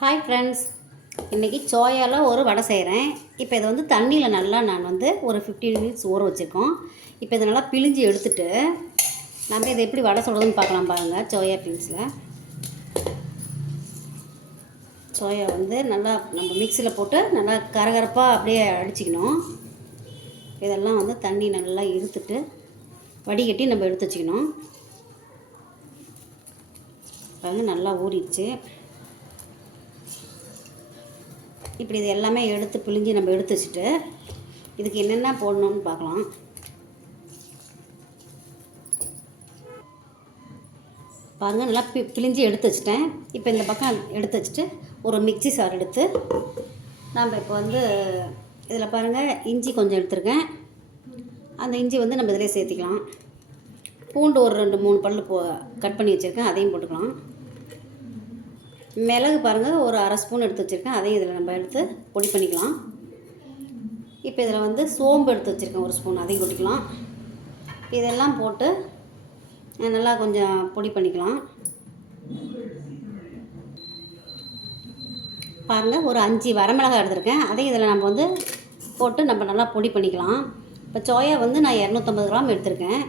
Hi friends இன்றைக்கி சோயாவில் ஒரு வடை செய்கிறேன் இப்போ இதை வந்து தண்ணியில் நல்லா நான் வந்து ஒரு 15 மினிட்ஸ் ஊற வச்சுருக்கோம். இப்போ இதை நல்லா பிழிஞ்சு எடுத்துட்டு நம்ம இதை எப்படி வடை சொல்கிறதுன்னு பார்க்கலாம் பாருங்கள் சோயா பீன்ஸில் சோயா வந்து நல்லா நம்ம மிக்சியில் போட்டு நல்லா கரகரப்பாக அப்படியே அடிச்சிக்கணும். இதெல்லாம் வந்து தண்ணி நல்லா இழுத்துட்டு வடிகட்டி நம்ம எடுத்து வச்சுக்கணும். பாருங்க நல்லா ஊறிடுச்சு. இப்படி இது எல்லாமே எடுத்து பிழிஞ்சு நம்ம எடுத்து வச்சுட்டு இதுக்கு என்னென்ன போடணும்னு பார்க்கலாம். பாருங்க நல்லா பி பிழிஞ்சு எடுத்து வச்சுட்டேன். இப்போ இந்த பக்கம் எடுத்து வச்சுட்டு ஒரு மிக்ஸி சார் எடுத்து நம்ம இப்போ வந்து இதில் பாருங்கள் இஞ்சி கொஞ்சம் எடுத்துருக்கேன். அந்த இஞ்சி வந்து நம்ம இதிலே சேர்த்திக்கலாம். பூண்டு ஒரு ரெண்டு மூணு பல்லு போ கட் பண்ணி வச்சுருக்கேன் அதையும் போட்டுக்கலாம். மிளகு பாருங்கள் ஒரு அரை ஸ்பூன் எடுத்து வச்சுருக்கேன். அதையும் இதில் நம்ம எடுத்து பொடி பண்ணிக்கலாம். இப்போ இதில் வந்து சோம்பு எடுத்து வச்சுருக்கேன் ஒரு ஸ்பூன். அதையும் கொட்டிக்கலாம். இதெல்லாம் போட்டு நல்லா கொஞ்சம் பொடி பண்ணிக்கலாம். பாருங்கள் ஒரு அஞ்சு வரமிளகாய் எடுத்திருக்கேன். அதையும் இதில் நம்ம வந்து போட்டு நம்ம நல்லா பொடி பண்ணிக்கலாம். இப்போ சோயா வந்து நான் இரநூத்தம்பது கிராம் எடுத்திருக்கேன்.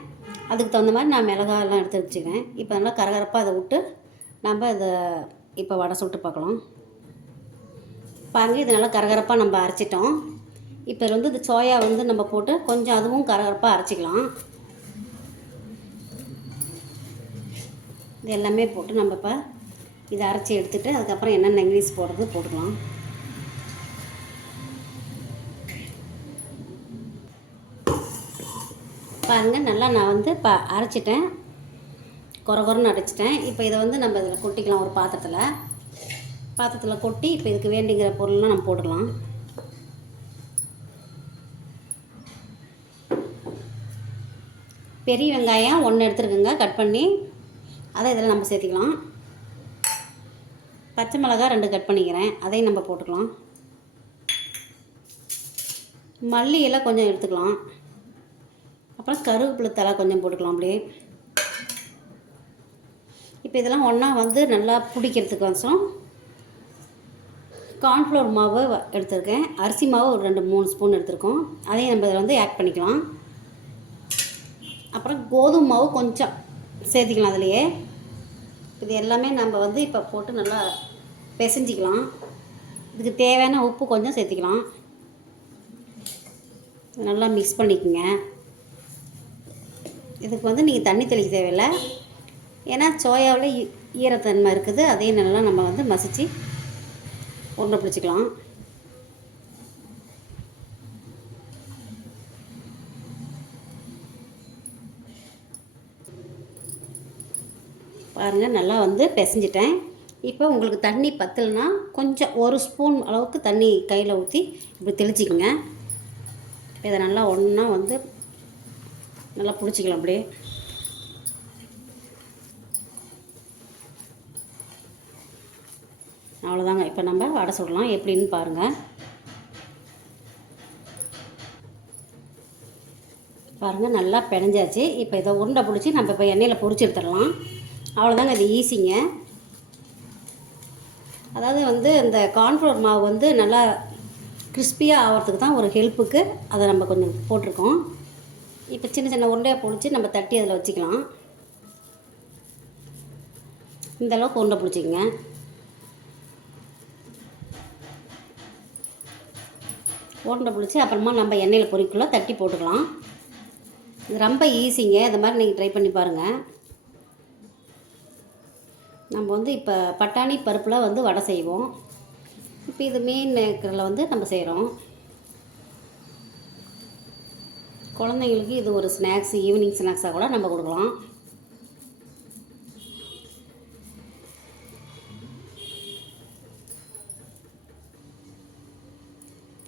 அதுக்கு தகுந்த மாதிரி நான் மிளகாயெல்லாம் எடுத்து வச்சுக்கிறேன். இப்போ நல்லா கரகரப்பாக அதை விட்டு நம்ம இதை இப்போ வடை சுட்டு பார்க்கலாம். பாருங்கள் இது நல்லா கரகரப்பாக நம்ம அரைச்சிட்டோம். இப்போ வந்து இந்த சோயா வந்து நம்ம போட்டு கொஞ்சம் அதுவும் கரகரப்பாக அரைச்சிக்கலாம். இது எல்லாமே போட்டு நம்ம இப்போ இதை அரைச்சி எடுத்துகிட்டு அதுக்கப்புறம் என்னென்ன இங்கிலீஷ் போடுறது போட்டுக்கலாம். பாருங்கள் நல்லா நான் வந்து இப்போ அரைச்சிட்டேன். குறகுறன்னு குறைன்னு இப்போ இதை வந்து நம்ம இதில் கொட்டிக்கலாம் ஒரு பாத்திரத்தில். பாத்திரத்தில் கொட்டி இப்போ இதுக்கு வேண்டிங்கிற பொருள்லாம் நம்ம போட்டுக்கலாம் பெரிய வெங்காயம் ஒன்று எடுத்துருக்குங்க கட் பண்ணி. அதை இதில் நம்ம சேர்த்திக்கலாம். பச்சை மிளகாய் ரெண்டு கட் பண்ணிக்கிறேன். அதையும் நம்ம போட்டுக்கலாம். மல்லி கொஞ்சம் எடுத்துக்கலாம். அப்புறம் கருவேப்பிலை தலை கொஞ்சம் போட்டுக்கலாம் அப்படியே. இப்போ இதெல்லாம் ஒன்றா வந்து நல்லா பிடிக்கிறதுக்கு வசம் கார்ன்ஃப்ளவர் மாவு வ- எடுத்திருக்கேன். அரிசி மாவு ஒரு ரெண்டு மூணு ஸ்பூன் எடுத்திருக்கோம். அதையும் நம்ம இதில் வந்து ஆட் பண்ணிக்கலாம். அப்புறம் கோதுமை மாவு கொஞ்சம் சேர்த்திக்கலாம் அதுலேயே. இது எல்லாமே நம்ம வந்து இப்போ போட்டு நல்லா பிசைஞ்சிக்கலாம். இதுக்கு தேவையான உப்பு கொஞ்சம் சேர்த்திக்கலாம். நல்லா மிக்ஸ் பண்ணிக்கோங்க. இதுக்கு வந்து நீங்கள் தண்ணி தெளிக்க தேவையில்லை. ஏன்னா சோயாவில் ஈ- ஈரத்தன்மை இருக்குது அதையும் நல்லா நம்ம வந்து மசித்து உருண்டை பிடிச்சிக்கலாம். பாருங்கள் நல்லா வந்து பிசைஞ்சிட்டேன். இப்போ உங்களுக்கு தண்ணி பத்தலைன்னா கொஞ்சம் ஒரு ஸ்பூன் அளவுக்கு தண்ணி கையில் ஊற்றி இப்படி தெளிச்சிக்கோங்க. இப்போ இதை நல்லா ஒன்றா வந்து நல்லா பிடிச்சிக்கலாம் அப்படியே. அவ்வளோதாங்க. இப்போ நம்ம வடை சுடலாம். எப்படின்னு பாருங்கள் பாருங்கள் நல்லா பிணைஞ்சாச்சு. இப்போ இதை உருண்டை பிடிச்சி நம்ம இப்போ எண்ணெயில் பொறிச்சு எடுத்துடலாம். அவ்வளோதாங்க இது ஈஸிங்க. அதாவது வந்து இந்த கார்ன்ஃப்ளவர் மாவு வந்து நல்லா கிறிஸ்பியாக ஆகிறதுக்கு தான் ஒரு ஹெல்ப்புக்கு அதை நம்ம கொஞ்சம் போட்டிருக்கோம். இப்போ சின்ன சின்ன உருண்டையாக பிடிச்சி நம்ம தட்டி அதில் வச்சுக்கலாம். இந்த அளவுக்கு உருண்டை பிடிச்சிக்கங்க. உருண்டை பிடிச்சி அப்புறமா நம்ம எண்ணெயில் பொறிக்குள்ளே தட்டி போட்டுக்கலாம். இது ரொம்ப ஈஸிங்க. இந்த மாதிரி நீங்கள் ட்ரை பண்ணி பாருங்கள் நம்ம வந்து இப்போ பட்டாணி பருப்பில் வந்து வடை செய்வோம். இப்போ இது மீன் மேக்கரில் வந்து நம்ம செய்கிறோம் குழந்தைங்களுக்கு இது ஒரு ஸ்நாக்ஸ் ஈவினிங் ஸ்நாக்ஸாக கூட நம்ம கொடுக்கலாம்.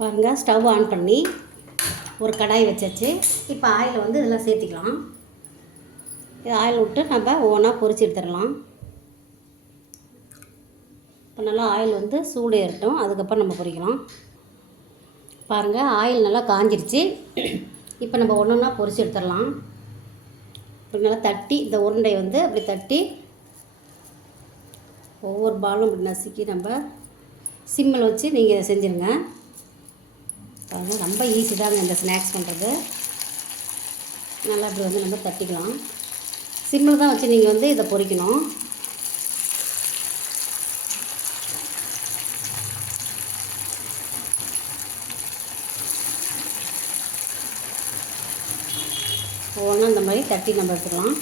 பாருங்கள் ஸ்டவ் ஆன் பண்ணி ஒரு கடாய் வச்சாச்சு. இப்போ ஆயிலை வந்து இதெல்லாம் சேர்த்திக்கலாம். இது ஆயில் விட்டு நம்ம ஒவ்வொன்றா பொறிச்சு எடுத்துடலாம். இப்போ நல்லா ஆயில் வந்து சூடு ஏறட்டும் அதுக்கப்புறம் நம்ம பொறிக்கலாம் பாருங்கள் ஆயில் நல்லா காஞ்சிருச்சு. இப்போ நம்ம ஒன்று ஒன்றா பொறிச்சு எடுத்துடலாம். இப்படி நல்லா தட்டி இந்த உருண்டை வந்து அப்படி தட்டி ஒவ்வொரு பாலும் இப்படி நசுக்கி நம்ம சிம்மில் வச்சு நீங்கள் செஞ்சுருங்க. பாருங்கள் ரொம்ப ஈஸி தாங்க இந்த ஸ்நாக்ஸ் பண்ணுறது நல்லா இப்படி வந்து நம்ம தட்டிக்கலாம். சிம்மில் தான் வச்சு நீங்கள் வந்து இதை பொரிக்கணும் ஒவ்வொன்றா இந்த மாதிரி தட்டி நம்ம எடுத்துக்கலாம்.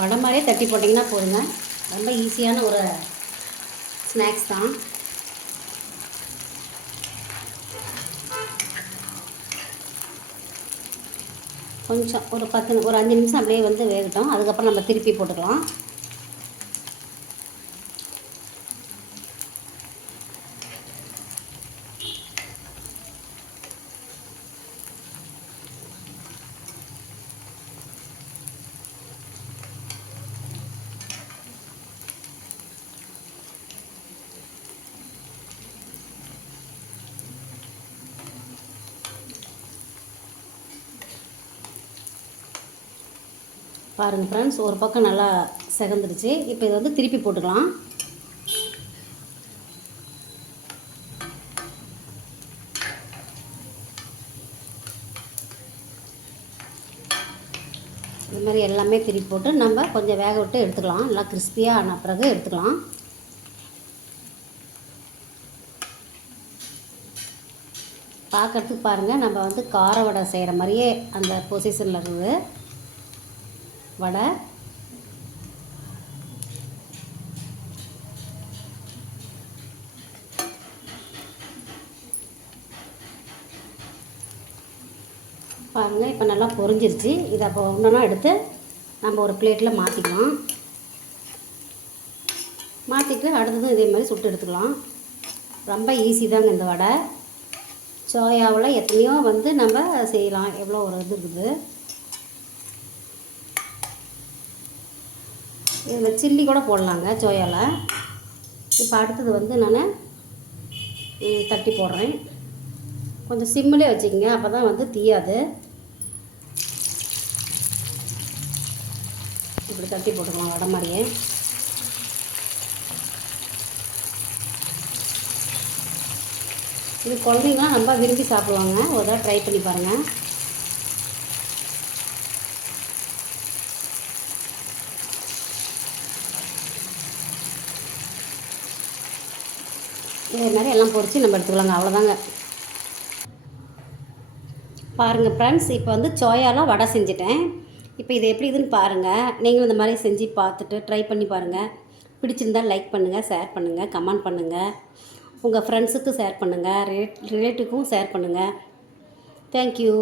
வடை மாதிரியே தட்டி போட்டிங்கன்னா போதுங்க. ரொம்ப ஈஸியான ஒரு ஸ்நாக்ஸ் தான். கொஞ்சம் ஒரு பத்து ஒரு அஞ்சு நிமிஷம் அப்படியே வந்து வேகட்டும். அதுக்கப்புறம் நம்ம திருப்பி போட்டுக்கலாம். பாருங்கள் ஃப்ரெண்ட்ஸ் ஒரு பக்கம் நல்லா செகந்துடுச்சு. இப்போ இதை வந்து திருப்பி போட்டுக்கலாம். இது மாதிரி எல்லாமே திருப்பி போட்டு நம்ம கொஞ்சம் வேக விட்டு எடுத்துக்கலாம். நல்லா கிறிஸ்பியாக ஆன பிறகு எடுத்துக்கலாம். பார்க்கறதுக்கு பாருங்கள் நம்ம வந்து கார வடை செய்கிற மாதிரியே அந்த பொசிஷனில் இருக்குது. வடை. பாருங்கள் இப்போ நல்லா பொரிஞ்சிருச்சு. இதை அப்போ ஒன்றா எடுத்து நம்ம ஒரு பிளேட்டில் மாற்றிக்கலாம் மாற்றிட்டு அடுத்ததும் இதே மாதிரி சுட்டு எடுத்துக்கலாம். ரொம்ப ஈஸி தாங்க இந்த வடை. சோயாவில் எத்தனையோ வந்து நம்ம செய்யலாம். எவ்வளோ ஒரு இது இருக்குது. இதில் சில்லி கூட போடலாங்க சோயாவில் இப்போ அடுத்தது வந்து நான் தட்டி போடுறேன். கொஞ்சம் சிம்மிலே வச்சுக்கோங்க அப்போ தான் வந்து தீயாது. இப்படி தட்டி போட்டுக்கலாம் வடை மாதிரியே. இது குழந்தைங்களாம் ரொம்ப விரும்பி சாப்பிடுவாங்க. ஒரு தடவை ட்ரை பண்ணி பாருங்கள் இதே மாதிரி எல்லாம் பொறிச்சு நம்ம எடுத்துக்கலாங்க. அவ்வளோதாங்க பாருங்கள் ஃப்ரெண்ட்ஸ் இப்போ வந்து சோயாலாம் வடை செஞ்சுட்டேன். இப்போ இது எப்படி இதுன்னு பாருங்கள் நீங்களும் இந்த மாதிரி செஞ்சு பார்த்துட்டு ட்ரை பண்ணி பாருங்கள் பிடிச்சிருந்தால் லைக் பண்ணுங்கள் ஷேர் பண்ணுங்கள் கமெண்ட் பண்ணுங்கள் உங்கள் ஃப்ரெண்ட்ஸுக்கும் ஷேர் பண்ணுங்கள் ரிலேட்டிவ்க்கும் ஷேர் பண்ணுங்கள் தேங்க்யூ